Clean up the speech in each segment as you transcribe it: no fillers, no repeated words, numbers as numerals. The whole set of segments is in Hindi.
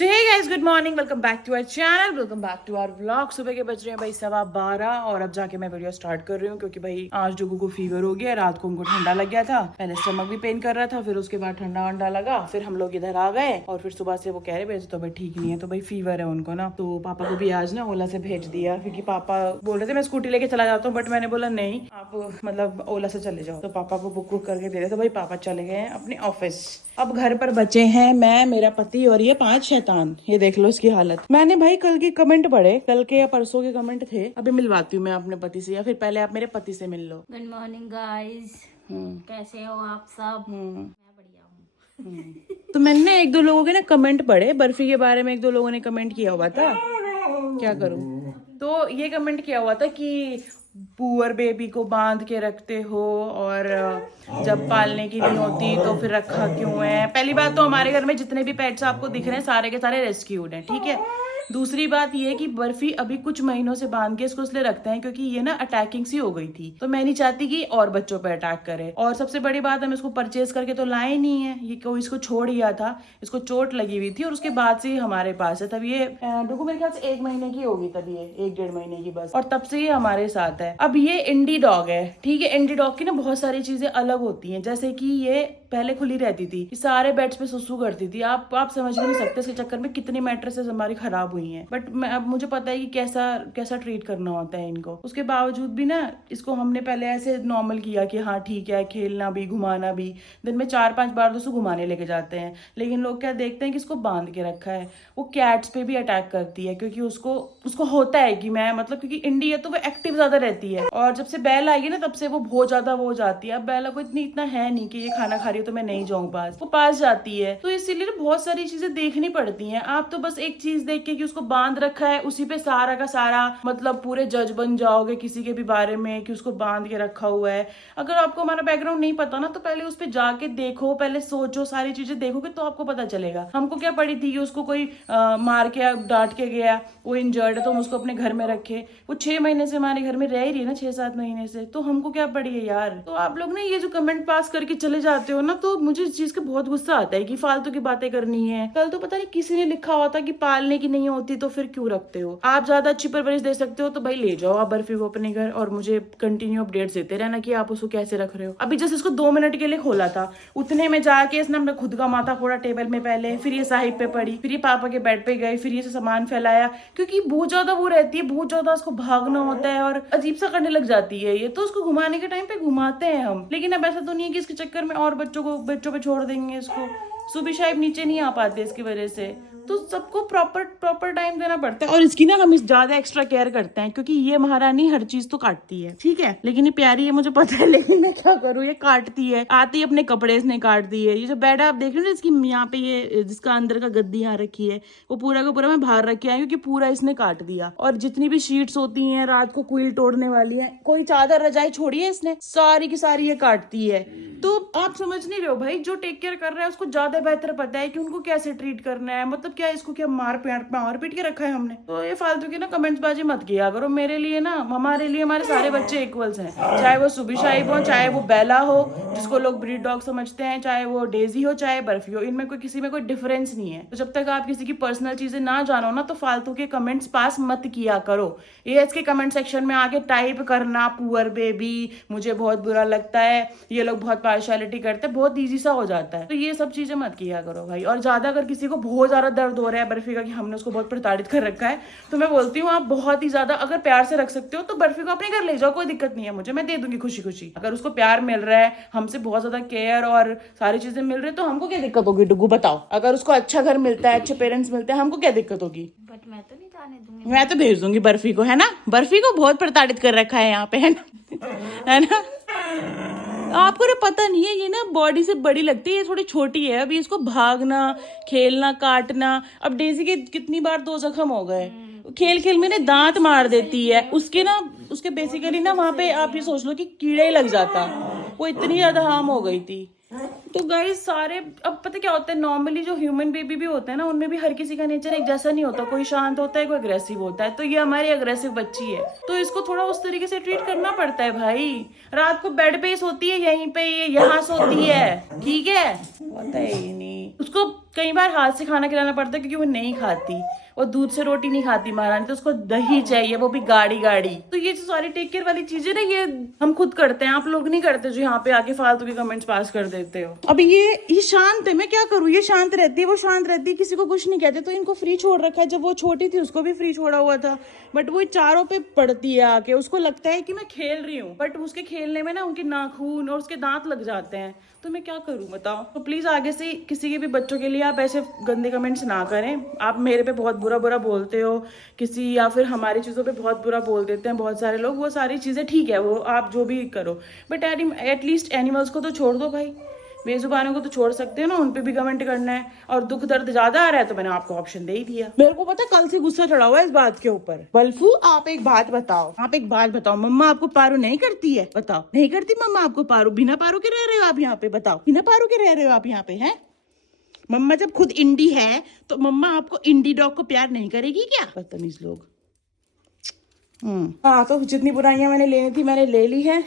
So hey guys, good morning, welcome back to our channel, welcome back to our vlog. सुबह के बज रहे हैं भाई 12:15 और अब जाके मैं वीडियो स्टार्ट कर रही हूँ क्योंकि भाई आज डुगू को फीवर हो गया। रात को उनको ठंडा लग गया था, पहले स्टमक भी पेन कर रहा था, फिर उसके बाद ठंडा वंडा लगा, फिर हम लोग इधर आ गए और फिर सुबह से वो कह रहे भाई तो भाई ठीक नहीं है, तो भाई फीवर है उनको ना। तो पापा को भी आज ना ओला से भेज दिया क्योंकि पापा बोल रहे थे मैं स्कूटी लेके चला जाता हूँ, बट मैंने बोला नहीं, आप मतलब ओला से चले जाओ। तो पापा को बुक करके दे रहे, तो भाई पापा चले गए हैं अपने ऑफिस। अब घर पर बचे हैं मैं, मेरा पति और ये 5 शैतान। ये देख लो इसकी हालत। मैंने भाई कल के कमेंट पढ़े, कल के या परसों के कमेंट थे, अभी मिलवाती हूँ मैं अपने पति से, या फिर पहले आप मेरे पति से मिल लो। गुड मॉर्निंग गाइस, कैसे हो आप सब? मैं बढ़िया हूँ। तो मैंने एक दो लोगों के ना कमेंट पढ़े, बर्फी के बारे में एक दो लोगों ने कमेंट किया हुआ था, क्या करूँ, तो ये कमेंट किया हुआ था कि पुअर बेबी को बांध के रखते हो और जब पालने की नहीं होती तो फिर रखा क्यों है। पहली बात तो हमारे घर में जितने भी पेट्स आपको दिख रहे हैं सारे के सारे रेस्क्यूड हैं, ठीक है। दूसरी बात ये कि बर्फी अभी कुछ महीनों से बांध के इसको इसलिए रखते हैं क्योंकि ये ना अटैकिंग सी हो गई थी, तो मैं नहीं चाहती कि और बच्चों पर अटैक करे। और सबसे बड़ी बात, हम इसको परचेज करके तो लाए नहीं है, ये कोई इसको छोड़ गया था, इसको चोट लगी हुई थी और उसके बाद से ही हमारे पास है। तब ये डुगू मेरे ख्याल से 1 महीने की होगी, तब ये 1-1.5 महीने की बस, और तब से ये हमारे साथ है। अब ये इंडी डॉग है, ठीक है। इंडी डॉग की ना बहुत सारी चीजें अलग होती हैं, जैसे कि ये पहले खुली रहती थी, सारे बेड्स पे सुसु करती थी, आप समझ भी नहीं सकते इसके चक्कर में कितनी मैट्रेसेस हमारी खराब हुई हैं। बट अब मुझे पता है कि कैसा ट्रीट करना होता है इनको। उसके बावजूद भी ना इसको हमने पहले ऐसे नॉर्मल किया कि हाँ ठीक है, खेलना भी घुमाना भी, दिन में 4-5 बार तो उसको घुमाने लेके जाते हैं। लेकिन लोग क्या देखते हैं कि इसको बांध के रखा है। वो कैट्स पे भी अटैक करती है क्योंकि उसको होता है कि मैं मतलब, क्योंकि इंडी है तो वो एक्टिव ज्यादा रहती है, और जब से बैल आएगी ना तब से वो बहुत ज्यादा वो हो जाती है। अब बैला को इतना है नहीं कि ये खाना खा रही है तो मैं नहीं जाऊँ पास, वो पास जाती है। तो इसीलिए ना बहुत सारी चीजें देखनी पड़ती हैं। आप तो बस एक चीज देख के कि उसको बांध रखा है उसी पे सारा का सारा मतलब पूरे जज बन जाओगे किसी के भी बारे में कि उसको बांध के रखा हुआ है। अगर आपको हमारा बैकग्राउंड नहीं पता ना तो पहले उस पर जाके देखो, पहले सोचो, सारी चीजें देखोगे तो आपको पता चलेगा। हमको क्या पड़ी थी कि उसको कोई मार के डांट के गया, वो इंजर्ड है तो हम उसको अपने घर में रखे। वो 6 महीने से हमारे घर में रह रही है ना, 6-7 महीने से, तो हमको क्या पड़ी है यार। तो आप लोग ना ये जो कमेंट पास करके चले जाते हो ना, तो मुझे इस चीज का बहुत गुस्सा आता है कि फालतू की बातें करनी है। कल तो पता नहीं किसी ने लिखा हुआ था कि पालने की नहीं होती तो फिर क्यों रखते हो। आप ज्यादा अच्छी परवरिश दे सकते हो तो भाई ले जाओ आप बर्फी को अपने घर, और मुझे कंटिन्यू अपडेट्स देते रहना कि आप उसको कैसे रख रहे हो। अभी जैसे इसको 2 मिनट के लिए खोला था, उतने में जाके इसने अपना खुद का माथा फोड़ा टेबल में पहले, फिर ये साहिब पे पड़ी, फिर ये पापा के बेड पे गए, फिर ये सामान फैलाया, क्योंकि बहुत ज्यादा वो रहती है, बहुत ज्यादा उसको भागना होता है और अजीब सा करने लग जाती है ये। तो उसको घुमाने के टाइम पे घुमाते हैं हम, लेकिन अब ऐसा तो नहीं है कि इसके चक्कर में और बच्चों पे छोड़ देंगे इसको। सुबह शायद नीचे नहीं आ पाते इसकी वजह से, तो सबको प्रॉपर टाइम देना पड़ता है। और इसकी ना हम ज्यादा एक्स्ट्रा केयर करते हैं क्योंकि ये महारानी हर चीज तो काटती है, ठीक है, लेकिन ये प्यारी है मुझे पता है, लेकिन मैं क्या करूँ, ये काटती है। आती है अपने कपड़े इसने काट दिए। ये जो बेड आप देख रहे हो ना, इसकी यहाँ पे ये जिसका अंदर का गद्दी यहाँ रखी है, वो पूरा का पूरा मैं बाहर रख के आई क्योंकि पूरा इसने काट दिया। और जितनी भी शीट्स होती है रात को क्विल तोड़ने वाली है, कोई चादर रजाई छोड़ी है इसने, सारी की सारी ये काटती है। तो आप समझ नहीं रहे हो भाई, जो टेक केयर कर रहा है उसको ज्यादा बेहतर पता है कि उनको कैसे ट्रीट करना है। मतलब क्या इसको क्या मार पीट के रखा है हमने। तो ये फालतू की ना कमेंट्स बाजी मत किया करो। मेरे लिए ना, हमारे लिए हमारे सारे बच्चे इक्वल्स हैं, चाहे वो सुबी शाहिब हो, चाहे वो बेला हो जिसको लोग ब्रीड डॉग समझते हैं, चाहे वो डेजी हो, चाहे बर्फी हो, इनमें किसी में कोई डिफरेंस नहीं है। तो जब तक आप किसी की पर्सनल चीजें ना जानो ना, तो फालतू के कमेंट्स पास मत किया करो। ये इसके कमेंट सेक्शन में आके टाइप करना पुअर बेबी, मुझे बहुत बुरा लगता है, ये लोग बहुत पार्शियलिटी करते हैं, बहुत ईजी सा हो जाता है। तो ये सब चीजें मत किया करो भाई। और ज्यादा अगर किसी को बहुत ज्यादा दर्द हो रहा है बर्फी का कि हमने उसको बहुत प्रताड़ित कर रखा है, तो मैं बोलती हूँ आप बहुत ही ज्यादा अगर प्यार से रख सकते हो तो बर्फी को अपने घर ले जाओ, कोई दिक्कत नहीं है मुझे, मैं दे दूंगी खुशी खुशी। अगर उसको प्यार मिल रहा है, हमसे बहुत ज्यादा केयर और सारी चीजें मिल रही है, तो हमको क्या दिक्कत होगी डुगू, बताओ। अगर उसको अच्छा घर मिलता है, अच्छे पेरेंट्स मिलते हैं, हमको क्या दिक्कत होगी। बट मैं तो नहीं जाने दूंगी, मैं तो भेज दूंगी बर्फी को, है ना। बर्फी को बहुत प्रताड़ित कर रखा है यहाँ पे, है ना, है ना। आपको ना पता नहीं है, ये ना बॉडी से बड़ी लगती है, ये थोड़ी छोटी है। अभी इसको भागना, खेलना, काटना। अब डेजी के कितनी बार 2 जख्म हो गए, खेल खेल में ना दांत मार देती है उसके बेसिकली ना वहां पे आप ये सोच लो कि कीड़े ही लग जाता, वो इतनी ज्यादा हार्म हो गई थी। तो गाइस सारे, अब पता क्या होता है, नॉर्मली जो ह्यूमन बेबी भी होते हैं ना, उनमें भी हर किसी का नेचर एक जैसा नहीं होता, कोई शांत होता है, कोई अग्रेसिव होता है। तो ये हमारी अग्रेसिव बच्ची है, तो इसको थोड़ा उस तरीके से ट्रीट करना पड़ता है भाई। रात को बेड पे सोती है, यहीं पे ये यहाँ सोती है, ठीक है, पता है ही नहीं। उसको कई बार हाथ से खाना खिलाना पड़ता है क्योंकि वो नहीं खाती, वो दूध से रोटी नहीं खाती महारानी, तो उसको दही चाहिए, वो भी गाढ़ी गाढ़ी। तो ये जो सारी टेक केयर वाली चीजें ना ये हम खुद करते हैं, आप लोग नहीं करते जो यहाँ पे आके फालतू के कमेंट्स पास कर देते हो। अभी ये शांत है, मैं क्या करूँ, ये शांत रहती है, वो शांत रहती है, किसी को कुछ नहीं कहते, तो इनको फ्री छोड़ रखा है। जब वो छोटी थी उसको भी फ्री छोड़ा हुआ था, बट वो चारों पे पड़ती है आके, उसको लगता है कि मैं खेल रही हूँ, बट उसके खेलने में ना उनके नाखून और उसके दांत लग जाते हैं, तो मैं क्या करूं बताओ। तो प्लीज आगे से किसी के भी बच्चों के लिए आप ऐसे गंदे कमेंट्स ना करें। आप मेरे पे बहुत बुरा बुरा बोलते हो किसी, या फिर हमारी चीज़ों पे बहुत बुरा बोल देते हैं बहुत सारे लोग, वो सारी चीज़ें ठीक है, वो आप जो भी करो, बट एटलीस्ट एनिमल्स को तो छोड़ दो भाई, बेजुबानों को तो छोड़ सकते हो ना, उन पे भी कमेंट करना है। और दुख दर्द ज्यादा आ रहा है तो मैंने आपको ऑप्शन दे ही दिया। मेरे को पता कल से गुस्सा चढ़ा हुआ है इस बात के ऊपर। बल्फू आप एक बात बताओ, मम्मा आपको पारू नहीं करती है? बताओ, नहीं करती मम्मा आपको पारू? बिना पारू के रह रहे हो आप यहाँ पे? बताओ, बिना पारू के रह रहे हो आप यहाँ पे? हैं मम्मा जब खुद इंडी है तो मम्मा आपको इंडी डॉग को प्यार नहीं करेगी क्या? बदतमीज लोग। हाँ, तो जितनी बुराइयां मैंने लेनी थी मैंने ले ली है।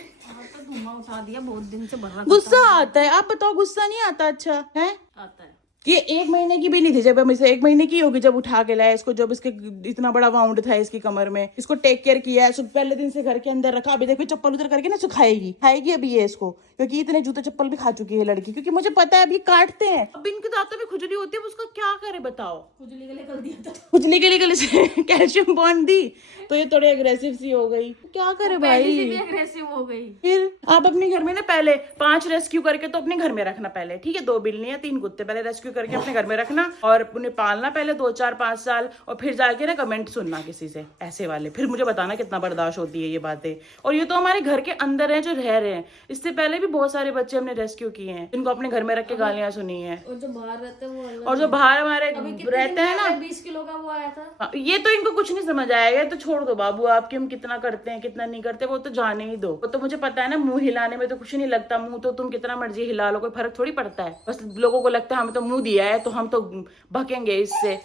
धुआं उठा दिया, बहुत दिन से भर गुस्सा आता है, आप बताओ गुस्सा नहीं आता? अच्छा है, आता है। ये 1 महीने की भी नहीं थी, जब हम इसे 1 महीने की होगी जब उठा के लाया इसको, जब इसके इतना बड़ा वाउंड था इसकी कमर में, इसको टेक केयर किया है, पहले दिन से घर के अंदर रखा। अभी देखो चप्पल उतर करके ना खाएगी अभी ये इसको, क्योंकि इतने जूते चप्पल भी खा चुकी है लड़की, क्योंकि मुझे पता है अभी काटते हैं। अब इनके दांतों में खुजली होती है, उसका क्या करे बताओ? खुजली के लिए कर दिया था, खुजली के लिए कल से कैल्शियम बॉन्ड दी, तो ये थोड़ी अग्रेसिव सी हो गई, क्या करे भाई? अग्रेसिव हो गई। फिर आप अपने घर में ना पहले 5 रेस्क्यू करके तो अपने घर में रखना पहले, ठीक है? 2 बिल्लियां 3 कुत्ते पहले रेस्क्यू करके अपने घर में रखना, और उन्हें पालना पहले 2 4 5 साल, और फिर जाके ना कमेंट सुनना किसी से ऐसे वाले, फिर मुझे बताना कितना बर्दाश्त होती है ये बातें। और ये तो हमारे घर के अंदर है जो रह रहे हैं, इससे पहले भी बहुत सारे बच्चे हमने रेस्क्यू किए हैं जिनको अपने घर में रख के गालियां सुनी है। और जो बाहर रहते हैं वो अलग, और जो बाहर हमारे रहते हैं ना, 20 किलो का वो आया था। ये तो इनको कुछ नहीं समझ आएगा, तो छोड़ दो बाबू, आपके हम कितना करते हैं कितना नहीं करते वो तो जाने ही दो। वो तो मुझे पता है ना, मुंह हिलाने में तो कुछ नहीं लगता, मुंह तो तुम कितना मर्जी हिला लो, कोई फर्क थोड़ी पड़ता है। बस लोगों को लगता है हमें तो मुंह दिया है तो हम तो भकेंगे इससे,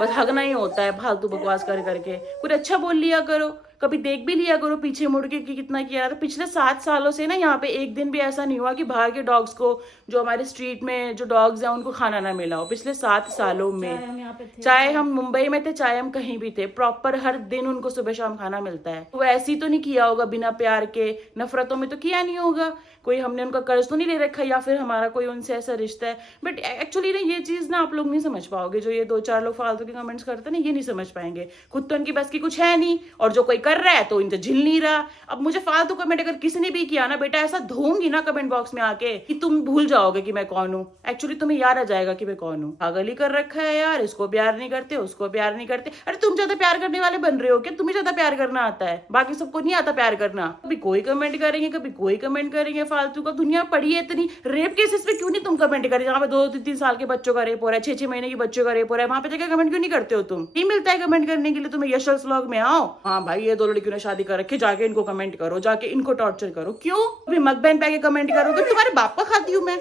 बस हगना ही होता है फालतू बकवास कर करके। कुछ अच्छा बोल लिया करो, कभी देख भी लिया करो पीछे मुड़ के कि कितना किया। तो पिछले 7 सालों से ना यहाँ पे एक दिन भी ऐसा नहीं हुआ कि बाहर के डॉग्स को, जो हमारे स्ट्रीट में जो डॉग्स हैं उनको खाना ना मिला हो पिछले 7 सालों में। चाहे हम मुंबई में थे चाहे हम कहीं भी थे, प्रॉपर हर दिन उनको सुबह शाम खाना मिलता है। तो ऐसे ही तो नहीं किया होगा बिना प्यार के, नफरतों में तो किया नहीं होगा, कोई हमने उनका कर्ज तो नहीं ले रखा या फिर हमारा कोई उनसे ऐसा रिश्ता है। बट एक्चुअली ना ये चीज ना आप लोग नहीं समझ पाओगे, जो ये 2 4 लोग फालतू के कमेंट्स करते हैं ना, ये नहीं समझ पाएंगे। खुद तो उनकी बस की कुछ है नहीं, और जो कोई कर रहा है तो इनसे झिल नहीं रहा। अब मुझे फालतू कमेंट अगर किसी ने भी किया ना बेटा, ऐसा धोऊंगी ना कमेंट बॉक्स में आके कि तुम भूल जाओगे कि मैं कौन हूँ। एक्चुअली तुम्हें याद आ जाएगा कि मैं कौन हूँ। पागल ही कर रखा है यार, इसको प्यार नहीं करते उसको प्यार नहीं करते। अरे तुम ज्यादा प्यार करने वाले बन रहे हो क्या? तुम्हें ज्यादा प्यार करना आता है, बाकी सबको नहीं आता प्यार करना। कभी कोई कमेंट करेंगे कभी कोई कमेंट करेंगे फालतू का। दुनिया पड़ी है इतनी, रेप केसेस पे क्यों नहीं तुम कमेंट करें? जहाँ पे 2-3 साल के बच्चों का रेप हो रहा है, 6-6 महीने के बच्चों का रेप हो रहा है, वहां पे जाकर कमेंट क्यों नहीं करते हो? तुम नहीं मिलता है कमेंट करने के लिए तुम्हें? यशल्स व्लॉग में आओ, हाँ भाई ये 2 लड़कियों ने शादी कर रखी, जाके इनको कमेंट करो, जाके इनको टॉर्चर करो। क्यों? अभी मकबैन पे कमेंट करो तो तुम्हारे बाप का खाती हूँ मैं,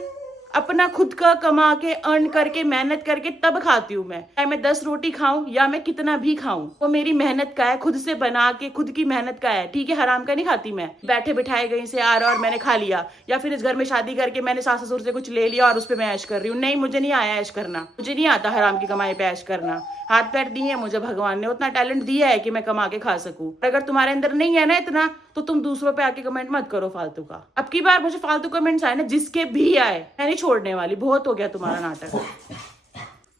अपना खुद का कमा के अर्न करके मेहनत करके तब खाती हूँ मैं। चाहे मैं 10 रोटी खाऊं या मैं कितना भी खाऊं, वो मेरी मेहनत का है, खुद से बना के खुद की मेहनत का है, ठीक है? हराम का नहीं खाती मैं, बैठे बिठाए कहीं से आ रहा और मैंने खा लिया, या फिर इस घर में शादी करके मैंने सास ससुर से कुछ ले लिया और उस पर मैं ऐश कर रही हूँ। नहीं, मुझे नहीं आया ऐश करना, मुझे नहीं आता हराम की कमाई पे ऐश करना। हाथ पैर दिए हैं मुझे भगवान ने, उतना टैलेंट दिया है कि मैं कमा के खा सकूं। अगर तुम्हारे अंदर नहीं है ना इतना, तो तुम दूसरों पे आके कमेंट मत करो फालतू का। अब की बार मुझे फालतू कमेंट्स आए ना, जिसके भी आए, मैं नहीं छोड़ने वाली। बहुत हो गया तुम्हारा नाटक,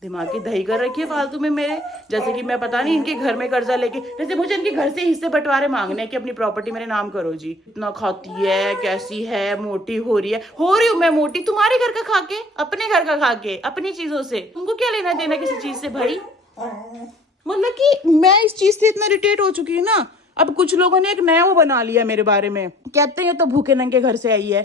दिमाग की दही कर रखी है फालतू में मेरे। जैसे कि मैं पता नहीं इनके घर में कर्जा लेके, जैसे मुझे इनके घर से हिस्से बंटवारे मांगने हैं कि अपनी प्रॉपर्टी मेरे नाम करो जी। इतना खाती है, कैसी है, मोटी हो रही है। हो रही हूँ मैं मोटी तुम्हारे घर का खा के, अपने घर का खा के, अपनी चीजों से। तुमको क्या लेना देना किसी चीज से भाई? मतलब कि मैं इस चीज से इतना इरिटेट हो चुकी हूँ ना, अब कुछ लोगों ने एक नया वो बना लिया मेरे बारे में, कहते हैं तो भूखे नंगे घर से आई है।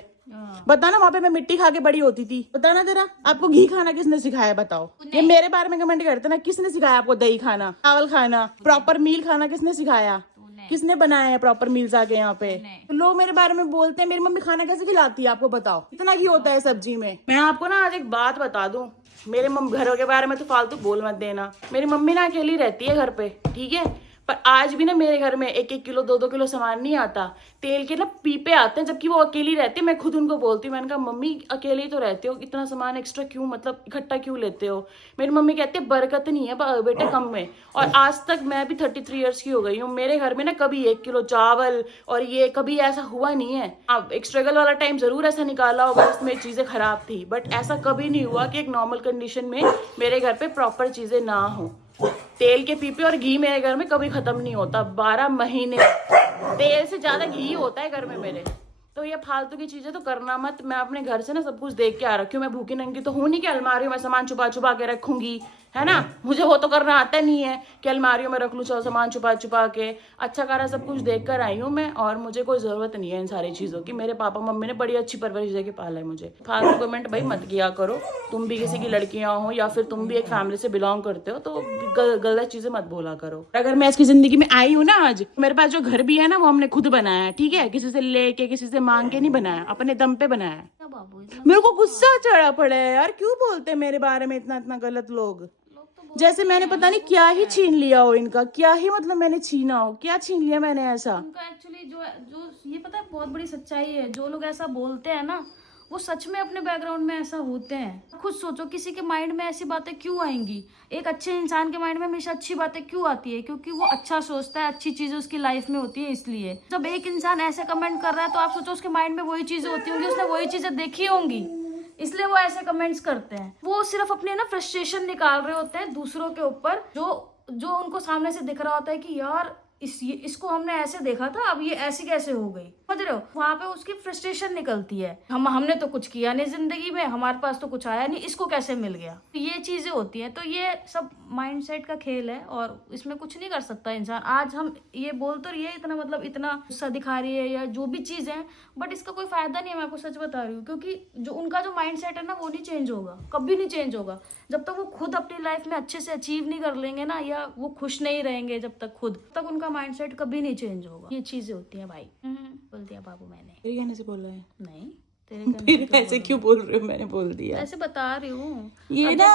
बताना वहां पे मैं मिट्टी खा के बड़ी होती थी, बताना जरा। आपको घी खाना किसने सिखाया बताओ? ये मेरे बारे में कमेंट करते ना, किसने सिखाया आपको दही खाना, चावल खाना, प्रॉपर मील खाना किसने सिखाया? किसने बनाया है प्रॉपर मील्स आके यहाँ पे? लोग मेरे बारे में बोलते हैं मेरी मम्मी खाना कैसे खिलाती है आपको, बताओ इतना घी होता है सब्जी में। मैं आपको ना आज एक बात बता दूं, मेरे घरों के बारे में तो फालतू बोल मत देना। मेरी मम्मी ना अकेली रहती है घर पे, ठीक है? पर आज भी ना मेरे घर में 1-1 किलो 2-2 किलो सामान नहीं आता। तेल के ना पीपे आते हैं, जबकि वो अकेली रहती है। मैं खुद उनको बोलती हूँ, मैंने कहा मम्मी अकेले ही तो रहते हो, इतना सामान एक्स्ट्रा क्यों मतलब इकट्ठा क्यों लेते हो। मेरी मम्मी कहती है बरकत नहीं है बेटे कम में। और आज तक मैं भी 33 ईयर्स की हो गई हूँ, मेरे घर में ना कभी 1 किलो चावल और ये कभी ऐसा हुआ नहीं है। हाँ, एक स्ट्रगल वाला टाइम जरूर ऐसा निकाला होगा जिसमें चीजें खराब थी, बट ऐसा कभी नहीं हुआ कि एक नॉर्मल कंडीशन में मेरे घर पे प्रॉपर चीजें ना हो। तेल के पीपे और घी मेरे घर में कभी खत्म नहीं होता, 12 महीने तेल से ज्यादा घी होता है घर में मेरे। तो ये फालतू की चीजें तो करना मत। मैं अपने घर से ना सब कुछ देख के आ रखी हूँ, मैं भूखी नंगी तो हूं नहीं कि अलमारियों में सामान छुपा छुपा के रखूंगी, है ना। मुझे वो तो करना आता नहीं है कि अलमारियों में रख लूँ सामान छुपा छुपा के। अच्छा खारा सब कुछ देख कर आई हूँ मैं, और मुझे कोई जरूरत नहीं है इन सारी चीजों की। मेरे पापा मम्मी ने बड़ी अच्छी परवरिश देके पाला है मुझे। फालतू कमेंट भाई मत किया करो। तुम भी किसी की लड़कियां हो या फिर तुम भी एक फैमिली से बिलोंग करते हो तो गलत चीजें मत बोला करो। अगर मैं इसकी जिंदगी में आई हूँ ना आज, मेरे पास जो घर भी है ना वो हमने खुद बनाया है, ठीक है, किसी से लेके किसी से मांग के नहीं बनाया, अपने दम पे बनाया है। क्या बाबू इतना मेरे को गुस्सा चढ़ा पड़ा है यार, क्यों बोलते हैं मेरे बारे में इतना इतना गलत लोग। जैसे मैंने पता नहीं क्या ही छीन लिया हो इनका, क्या ही मतलब मैंने छीना हो, क्या छीन लिया मैंने ऐसा। उनका एक्चुअली जो ये पता है बहुत बड़ी सच्चाई है, जो लोग ऐसा बोलते हैं ना वो सच में अपने बैकग्राउंड में ऐसा होते हैं। खुद सोचो किसी के माइंड में ऐसी बातें क्यों आएंगी। एक अच्छे इंसान के माइंड में हमेशा अच्छी बातें क्यों आती है, क्योंकि वो अच्छा सोचता है, अच्छी चीजें उसकी लाइफ में होती है। इसलिए जब एक इंसान ऐसे कमेंट कर रहा है तो आप सोचो उसके माइंड में वही चीजें होती होंगी, उसने वही चीजें देखी होंगी, इसलिए वो ऐसे कमेंट्स करते हैं। वो सिर्फ अपनी ना फ्रस्ट्रेशन निकाल रहे होते हैं दूसरों के ऊपर, जो उनको सामने से दिख रहा होता है कि यार इसको हमने ऐसे देखा था, अब ये ऐसी कैसे हो गई। समझ रहे हो, वहां पे उसकी फ्रस्ट्रेशन निकलती है। हमने तो कुछ किया नहीं जिंदगी में, हमारे पास तो कुछ आया नहीं, इसको कैसे मिल गया। तो ये चीजें होती हैं। तो ये सब माइंडसेट का खेल है और इसमें कुछ नहीं कर सकता इंसान। आज हम ये बोल तो रही है इतना मतलब इतना गुस्सा दिखा रही है या जो भी चीज है, बट इसका कोई फायदा नहीं है। मैं आपको सच बता रही हूँ, क्योंकि जो उनका जो माइंडसेट है ना वो नहीं चेंज होगा, कभी नहीं चेंज होगा। जब तक वो खुद अपनी लाइफ में अच्छे से अचीव नहीं कर लेंगे ना, या वो खुश नहीं रहेंगे जब तक खुद, तक उनका माइंडसेट कभी नहीं चेंज होगा। ये चीजें होती हैं भाई। बोल दिया बाबू मैंने। मेरे कहने से बोला है? नहीं तेरे फिर ऐसे क्यों बोल रहे हो? मैंने बोल दिया, ऐसे बता रही हूँ। ये ना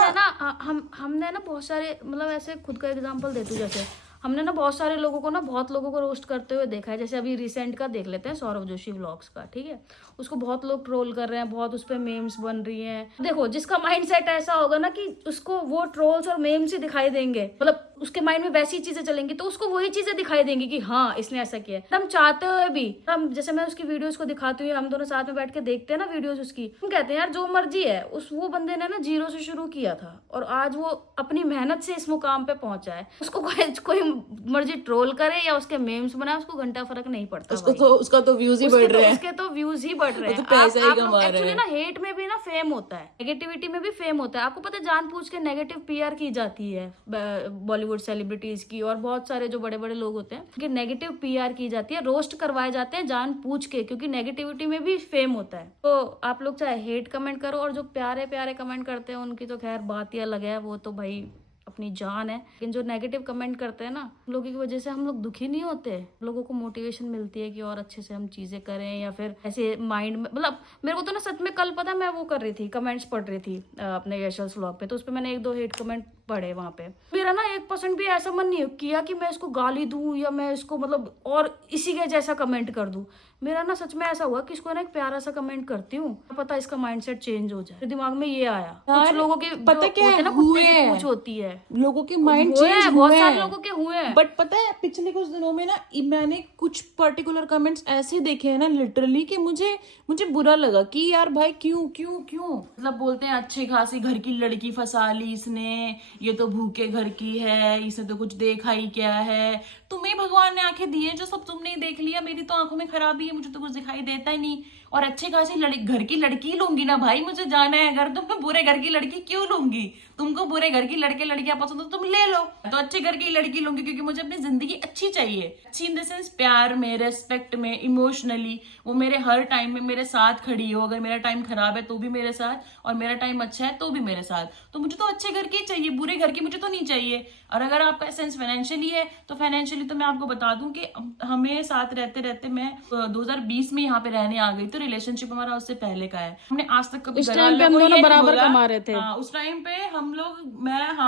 हमने ना बहुत सारे मतलब ऐसे खुद का एग्जांपल देती हूँ। जैसे हमने ना बहुत सारे लोगों को ना बहुत लोगों को रोस्ट करते हुए देखा है। जैसे अभी रिसेंट का देख लेते हैं, सौरभ जोशी व्लॉग्स का, ठीक है। उसको बहुत लोग ट्रोल कर रहे हैं, बहुत उस पर मेम्स बन रही हैं। देखो जिसका माइंडसेट ऐसा होगा ना कि उसको वो ट्रोल्स और मेम्स ही दिखाई देंगे, मतलब उसके माइंड में वैसी चीजें चलेंगी तो उसको वही चीजें दिखाई देंगी कि हाँ इसने ऐसा किया है। हम चाहते हुए भी, हम जैसे मैं उसकी वीडियोस को दिखाती हूँ, हम दोनों साथ में बैठ के देखते हैं ना वीडियोस उसकी, हम कहते हैं यार जो मर्जी है, वो बंदे ने ना 0 से शुरू किया था और आज वो अपनी मेहनत से इस मुकाम पे पहुंचा है। उसको कोई मर्जी ट्रोल करे या उसके मेम्स बनाए, उसको घंटा फर्क नहीं पड़ता। उसका तो व्यूज ही बढ़ रहे हैं, उसके तो व्यूज ही बढ़ रहे हैं। पैसा ही कमा रहे हैं। एक्चुअली ना हेट में भी ना फेम होता है, नेगेटिविटी में भी फेम होता है। आपको पता है जानबूझ के नेगेटिव पीआर की जाती है बॉलीवुड सेलिब्रिटीज की, और बहुत सारे जो बड़े बड़े लोग होते हैं कि नेगेटिव पीआर की जाती है, रोस्ट करवाए जाते हैं जानबूझ के, क्योंकि नेगेटिविटी में भी फेम होता है। तो आप लोग चाहे हेट कमेंट करो, और जो प्यारे प्यारे कमेंट करते हैं उनकी तो खैर बात ही अलग है, वो तो भाई अपनी जान है। लेकिन जो नेगेटिव कमेंट करते हैं ना, लोगों की वजह से हम लोग दुखी नहीं होते, लोगों को मोटिवेशन मिलती है कि और अच्छे से हम चीजें करें, या फिर ऐसे माइंड में मतलब मेरे को तो ना सच में कल पता मैं वो कर रही थी, कमेंट्स पढ़ रही थी अपने यशल्स व्लॉग पे, तो उस पर मैंने 1-2 हेट कमेंट पढ़े वहां पे। मेरा ना 1% भी ऐसा मन नहीं किया कि मैं इसको गाली दूं या मैं इसको मतलब और इसी के जैसा कमेंट कर दूं। मेरा ना सच में ऐसा हुआ कि इसको ना एक प्यारा सा कमेंट करती हूँ, पता इसका माइंडसेट चेंज हो जाए। दिमाग में ये आया, कुछ लोगों के पता क्या है, पूछ होती है, लोगों के माइंड चेंज बहुत सारे लोगों के हुए हैं। बट पता है पिछले कुछ दिनों में ना मैंने कुछ पर्टिकुलर कमेंट्स ऐसे देखे हैं ना लिटरली कि मुझे बुरा लगा कि यार भाई क्यों क्यों क्यों, मतलब बोलते हैं अच्छी खासी घर की लड़की फंसा ली इसने, ये तो भूखे घर की है, इसने तो कुछ देखा ही क्या है, तुम्हें भगवान ने आंखें दी है जो सब तुमने ही देख लिया, मेरी तो आंखों में खराबी है, मुझे तो कुछ दिखाई देता ही नहीं, और अच्छे खासी घर की लड़की लूंगी ना भाई, मुझे जाना है घर, तो मैं बुरे घर की लड़की क्यों लूंगी? तुमको बुरे घर की लड़के लड़कियां पसंद हो तुम ले लो, तो अच्छे घर की लड़की लूंगी क्योंकि मुझे अपनी जिंदगी अच्छी चाहिए। अच्छी इन द सेंस प्यार में, रेस्पेक्ट में, इमोशनली, वो मेरे हर टाइम में मेरे साथ खड़ी हो, अगर मेरा टाइम खराब है तो भी मेरे साथ, और मेरा टाइम अच्छा है तो भी मेरे साथ। तो मुझे तो अच्छे घर की चाहिए, बुरे घर की मुझे तो नहीं चाहिए। और अगर आपका सेंस फाइनेंशियली है तो फाइनेंशियली तो मैं आपको बता दूं कि हमें साथ रहते रहते मैं 2020 में यहाँ पे रहने आ गई, तो रिलेशनशिप हमारा उससे पहले का है। हमने आज तक कभी उस टाइम पे हम दोनों बराबर कमा रहे थे। उस टाइम पे हम लोग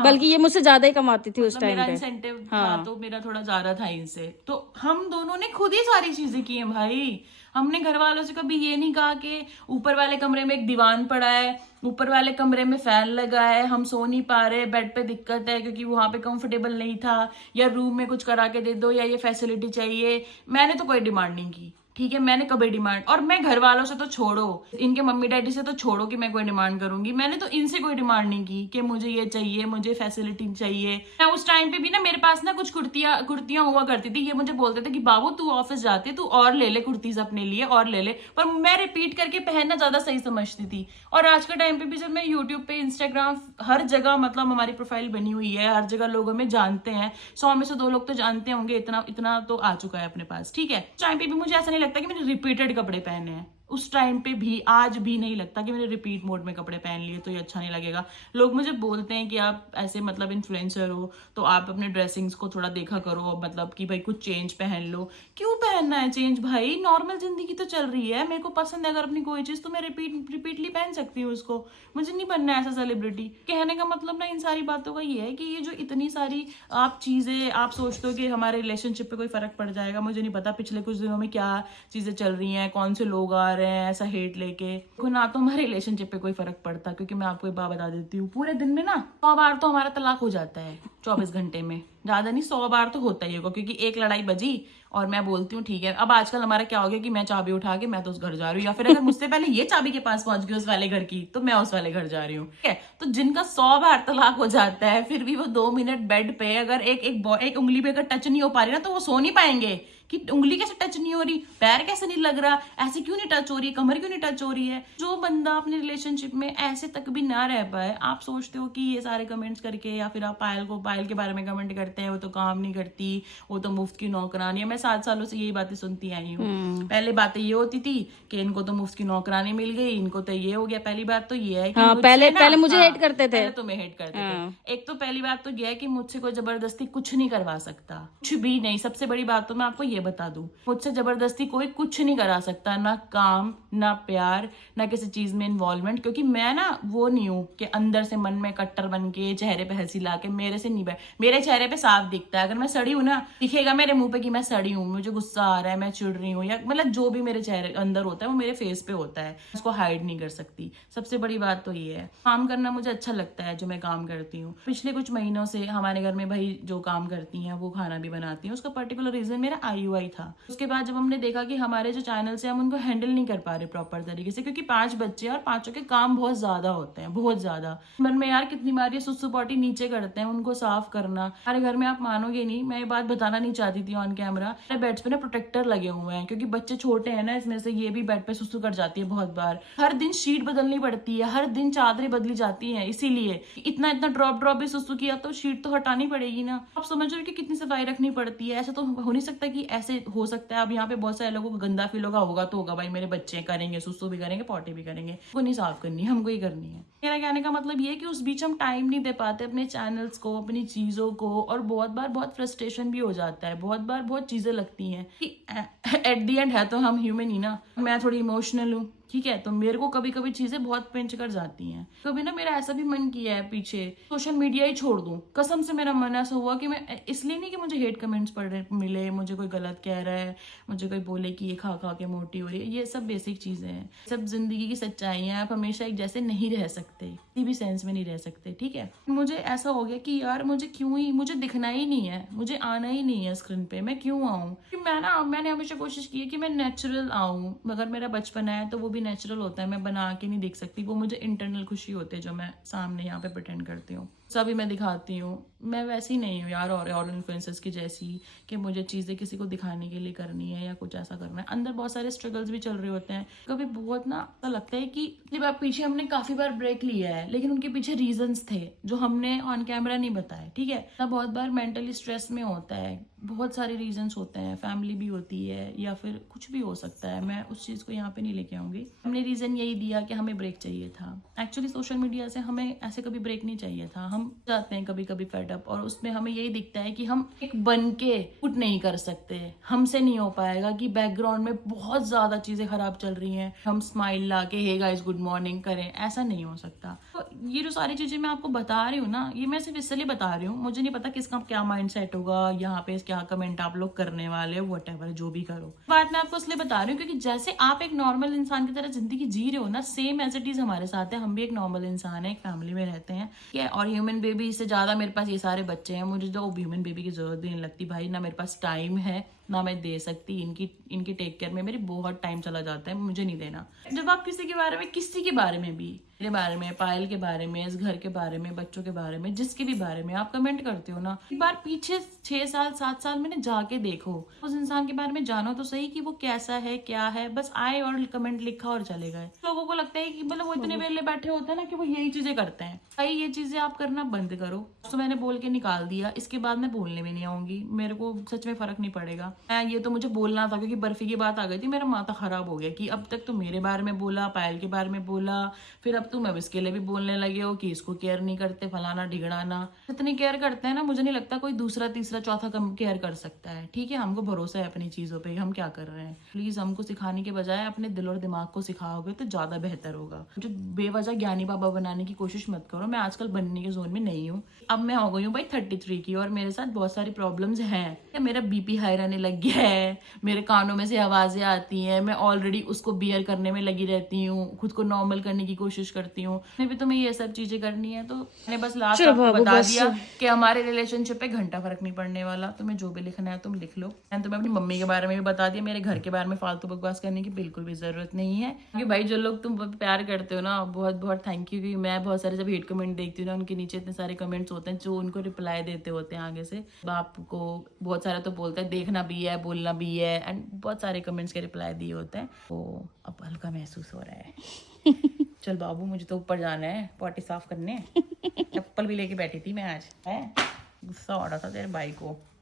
बल्कि ये मुझसे ज्यादा ही कमाती थी उस टाइम मेरा पे। इंसेंटिव था तो मेरा थोड़ा ज्यादा था इनसे, तो हम दोनों ने खुद ही सारी चीजें की हैं भाई। हमने घर वालों से कभी ये नहीं कहा कि ऊपर वाले कमरे में एक दीवान पड़ा है, ऊपर वाले कमरे में फैन लगा है, हम सो नहीं पा रहे, बेड पे दिक्कत है क्योंकि वहां पे कंफर्टेबल नहीं था, या रूम में कुछ करा के दे दो, या ये फैसिलिटी चाहिए। मैंने तो कोई डिमांड नहीं की, ठीक है, मैंने कभी डिमांड, और मैं घर वालों से तो छोड़ो, इनके मम्मी डैडी से तो छोड़ो कि मैं कोई डिमांड करूंगी, मैंने तो इनसे कोई डिमांड नहीं की कि मुझे ये चाहिए, मुझे फैसिलिटी चाहिए। मैं उस टाइम पे भी ना, मेरे पास ना कुछ कुर्तियां हुआ करती थी, ये मुझे बोलते थे कि बाबू तू ऑफिस जाती, तू और ले ले कुर्तीज अपने लिए और ले ले, पर मैं रिपीट करके पहनना ज्यादा सही समझती थी। और आज के टाइम पे भी जब मैं यूट्यूब पे, इंस्टाग्राम, हर जगह मतलब हमारी प्रोफाइल बनी हुई है, हर जगह लोग हमें जानते हैं, 100 में से 2 लोग तो जानते होंगे, इतना इतना तो आ चुका है अपने पास, ठीक है। उस टाइम पे भी मुझे ऐसा नहीं लगता कि मैंने रिपीटेड कपड़े पहने हैं, उस टाइम पे भी, आज भी नहीं लगता कि मैंने रिपीट मोड में कपड़े पहन लिए तो ये अच्छा नहीं लगेगा। लोग मुझे बोलते हैं कि आप ऐसे मतलब इन्फ्लुएंसर हो तो आप अपने ड्रेसिंग्स को थोड़ा देखा करो, मतलब कि भाई कुछ चेंज पहन लो। क्यों पहनना है चेंज भाई, नॉर्मल जिंदगी तो चल रही है, मेरे को पसंद है अगर अपनी कोई चीज तो मैं रिपीटली पहन सकती हूँ उसको, मुझे नहीं बनना है ऐसा सेलिब्रिटी। कहने का मतलब ना इन सारी बातों का ये है कि ये जो इतनी सारी आप चीजें आप सोचते हो कि हमारे रिलेशनशिप पे कोई फर्क पड़ जाएगा, मुझे नहीं पता पिछले कुछ दिनों में क्या चीजें चल रही हैं, कौन से लोग आ रहे हैं ऐसा हेट लेके। देखो ना तो हमारे रिलेशनशिप पे कोई फर्क पड़ता, क्योंकि मैं आपको एक बात बता देती हूँ, पूरे दिन में ना 100 बार तो हमारा तलाक हो जाता है 24 घंटे में, ज्यादा नहीं 100 बार तो होता ही होगा, क्योंकि एक लड़ाई बजी और मैं बोलती हूँ ठीक है। अब आजकल हमारा क्या हो गया कि मैं चाबी उठा के मैं तो उस घर जा रही हूँ, या फिर अगर मुझसे पहले ये चाबी के पास पहुंच गई उस वाले घर की तो मैं उस वाले घर जा रही हूँ, ठीक है। तो जिनका 100 बार तलाक हो जाता है फिर भी वो 2 मिनट बेड पे अगर एक उंगली पे अगर टच नहीं हो पा रही ना तो वो सो नहीं पाएंगे कि उंगली कैसे टच नहीं हो रही, पैर कैसे नहीं लग रहा, ऐसे क्यों नहीं टच हो रही है, कमर क्यों नहीं टच हो रही है। जो बंदा अपने रिलेशनशिप में ऐसे तक भी ना रह पाए, आप सोचते हो कि ये सारे कमेंट्स करके, या फिर आप पायल के बारे में कमेंट करते हैं, वो तो काम नहीं करती, वो तो मुफ्त की नौकरानी है। मैं 7 सालों से यही बातें सुनती आई हूँ। पहले बातें ये होती थी कि इनको तो मुफ्त की नौकरानी मिल गई, इनको तो ये हो गया। पहली बात तो ये है कि पहले मुझे हेट करते थे, पहले तुम्हें हेट करते थे। एक तो पहली बात तो ये है कि मुझसे कोई जबरदस्ती कुछ नहीं करवा सकता, कुछ भी नहीं। सबसे बड़ी बात तो मैं आपको ये बता दूं, मुझसे जबरदस्ती कोई कुछ नहीं करा सकता, ना काम, ना प्यार, ना किसी चीज में इन्वॉल्वमेंट, क्योंकि मैं ना वो नहीं हूँ कि अंदर से मन में कट्टर बन के चेहरे पे हंसी ला के, मेरे से नहीं बैठ, मेरे चेहरे पे साफ दिखता है। अगर मैं सड़ी हूँ ना, दिखेगा मेरे मुंह पे कि मैं सड़ी हूँ, मुझे गुस्सा आ रहा है, मैं चिढ़ रही हूँ, या मतलब जो भी मेरे चेहरे अंदर होता है वो मेरे फेस पे होता है, उसको हाइड नहीं कर सकती। सबसे बड़ी बात तो ये है। काम करना मुझे अच्छा लगता है, जो मैं काम करती हूँ। पिछले कुछ महीनों से हमारे घर में भाई जो काम करती हैं वो खाना भी बनाती हैं, उसका पर्टिकुलर रीजन मेरा IUI था। उसके बाद जब हमने देखा कि हमारे जो चैनल्स हैं हम उनको हैंडल नहीं कर पा रहे प्रॉपर तरीके से, क्योंकि 5 बच्चे और 5 के काम बहुत ज्यादा होते हैं, बहुत ज्यादा। मन में यार कितनी बार ये सुसु पॉटी नीचे करते हैं, उनको साफ करना। हमारे घर में आप मानोगे नहीं, मैं ये बात बताना नहीं चाहती थी ऑन कैमरा, मेरे बेड्स पे ना प्रोटेक्टर लगे हुए हैं, क्योंकि बच्चे छोटे हैं ना, इसमें से ये भी बेड पे सुसु कर जाती है बहुत बार। हर दिन शीट बदलनी पड़ती है, हर दिन चादरें बदली जाती हैं, इसीलिए इतना ड्रॉप भी सुसु किया तो शीट तो हटानी पड़ेगी ना। आप समझ रहे हो कि कितनी सफाई रखनी पड़ती है। ऐसा तो हो नहीं सकता कि ऐसे हो सकता है। अब यहाँ पे बहुत सारे लोगों को गंदा फील होगा तो होगा, भाई मेरे बच्चे करेंगे, सुसु भी करेंगे, पॉटी भी करेंगे, वो नहीं साफ करनी, हमको ही करनी है। मेरा कहने का मतलब ये है कि उस बीच हम टाइम नहीं दे पाते अपने चैनल्स को, अपनी चीजों को, और बहुत बार बहुत फ्रस्ट्रेशन भी हो जाता है, बहुत बार बहुत चीजें लगती हैं कि एट दी एंड है तो हम ह्यूमन ही ना। मैं थोड़ी इमोशनल हूँ, ठीक है, तो मेरे को कभी कभी चीजें बहुत पिंच कर जाती हैं। कभी ना मेरा ऐसा भी मन किया है पीछे सोशल मीडिया ही छोड़ दूं, कसम से मेरा मन ऐसा हुआ कि मैं, इसलिए नहीं कि मुझे हेट कमेंट्स मिले, मुझे कोई गलत कह रहा है, मुझे कोई बोले कि ये खा खा के मोटी हो रही है, ये सब बेसिक चीजें हैं, सब जिंदगी की सच्चाई है। आप हमेशा एक जैसे नहीं रह सकते, किसी भी सेंस में नहीं रह सकते, ठीक है। मुझे ऐसा हो गया कि यार मुझे दिखना ही नहीं है, मुझे आना ही नहीं है स्क्रीन पे, मैं क्यों आऊँ। मैंने हमेशा कोशिश की है कि मैं नेचुरल आऊँ, मगर मेरा बचपन है तो वो भी नेचुरल होता है, मैं बना के नहीं दिख सकती, वो मुझे इंटरनल खुशी होती है जो मैं सामने यहाँ पे प्रिटेंड करती हूँ, सभी मैं दिखाती हूँ। मैं वैसी नहीं हूँ यार और इन्फ्लुएंसर्स की जैसी कि मुझे चीज़ें किसी को दिखाने के लिए करनी है या कुछ ऐसा करना है। अंदर बहुत सारे स्ट्रगल्स भी चल रहे होते हैं। कभी बहुत ना ऐसा लगता है कि पीछे हमने काफ़ी बार ब्रेक लिया है, लेकिन उनके पीछे रीजंस थे जो हमने ऑन कैमरा नहीं बताए, ठीक है। ना बहुत बार मेंटली स्ट्रेस में होता है, बहुत सारे रीजंस होते हैं, फैमिली भी होती है या फिर कुछ भी हो सकता है, मैं उस चीज़ को यहाँ पे नहीं लेके आऊँगी। हमने रीज़न यही दिया कि हमें ब्रेक चाहिए था। एक्चुअली सोशल मीडिया से हमें ऐसे कभी ब्रेक नहीं चाहिए था, हम जाते हैं कभी कभी फेड अप, और उसमें हमें यही दिखता है कि हम एक बन के पुट नहीं कर सकते, हमसे नहीं हो पाएगा कि बैकग्राउंड में बहुत ज्यादा चीजें खराब चल रही हैं, हम स्माइल ला के हे गाइस गुड मॉर्निंग करें, ऐसा नहीं हो सकता। तो ये जो सारी चीजें मैं आपको बता रही हूँ ना, ये मैं सिर्फ इसलिए बता रही हूँ, मुझे नहीं पता किसका क्या माइंड सेट होगा, यहाँ पे क्या कमेंट आप लोग करने वाले हो, व्हाटएवर जो भी करो। बात मैं आपको इसलिए बता रही हूँ क्योंकि जैसे आप एक नॉर्मल इंसान की तरह जिंदगी जी रहे हो ना, सेम एज इट इज हमारे साथ है, हम भी एक नॉर्मल इंसान है, एक फैमिली में रहते हैं, ठीक है। और ह्यूमन बेबी से ज्यादा मेरे पास ये सारे बच्चे हैं, मुझे तो ह्यूमन बेबी की जरूरत भी नहीं लगती भाई, ना मेरे पास टाइम है ना मैं दे सकती, इनकी टेक केयर में मेरी बहुत टाइम चला जाता है, मुझे नहीं देना। जब आप किसी के बारे में भी, मेरे बारे में, पायल के बारे में, इस घर के बारे में, बच्चों के बारे में, जिसके भी बारे में आप कमेंट करते हो ना, एक बार पीछे 6 साल 7 साल मैंने जाके देखो, उस इंसान के बारे में जानो तो सही कि वो कैसा है क्या है, बस आए और कमेंट लिखा और चले गए। लोगों को लगता है कि मतलब वो इतने वेले बैठे होते हैं ना कि वो यही चीजें करते हैं। भाई ये चीजें आप करना बंद करो। तो मैंने बोल के निकाल दिया, इसके बाद मैं बोलने भी नहीं आऊंगी, मेरे को सच में फर्क नहीं पड़ेगा। ये तो मुझे बोलना था क्योंकि बर्फी की बात आ गई थी, मेरा माथा खराब हो गया कि अब तक तो मेरे बारे में बोला, पायल के बारे में बोला, फिर अब तुम अब इसके लिए भी बोलने लगे हो कि इसको केयर नहीं करते, फलाना ढिगड़ाना। जितनी केयर करते हैं ना, मुझे नहीं लगता कोई दूसरा तीसरा चौथा कम केयर कर सकता है, ठीक है। हमको भरोसा है अपनी चीजों पे, हम क्या कर रहे हैं। प्लीज हमको सिखाने के बजाय अपने दिल और दिमाग को सिखाओगे तो ज्यादा बेहतर होगा। जो बेवजह ज्ञानी बाबा बनाने की कोशिश मत करो, मैं आजकल बनने के जोन में नहीं हूँ। अब मैं हो गई हूँ भाई 33 की, और मेरे साथ बहुत सारी प्रॉब्लम्स हैं। मेरा बीपी हाई रहने लग गया है, मेरे कानों में से आवाजें आती हैं, मैं ऑलरेडी उसको बियर करने में लगी रहती हूँ, खुद को नॉर्मल करने की कोशिश करती हूँ। मैं भी तुम्हें ये सब चीजें करनी है, तो मैंने बस लास्ट आपको बता दिया कि हमारे रिलेशनशिप पे घंटा फर्क नहीं पड़ने वाला। तुम्हें जो भी लिखना है तुम लिख लो। मैंने तुम्हें अपनी मम्मी के बारे में भी बता दिया, मेरे घर के बारे में फालतू बकवास करने की बिल्कुल भी जरूरत नहीं है। क्योंकि भाई जो लोग तुम प्यार करते हो ना, बहुत बहुत थैंक यू। क्योंकि मैं बहुत सारे जब हेट कमेंट देखती हूँ ना, उनके नीचे इतने सारे कमेंट्स होते हैं जो उनको रिप्लाई देते होते हैं आगे से। बाप को बहुत सारे तो बोलते हैं, देखना भी है बोलना भी है, एंड बहुत सारे कमेंट्स के रिप्लाई दिए होते हैं। तो अब हल्का महसूस हो रहा है। चल बाबू, मुझे तो ऊपर जाना है पॉटी साफ करने। चप्पल भी लेके बैठी थी मैं आज, है गुस्सा हो रहा था तेरे भाई को।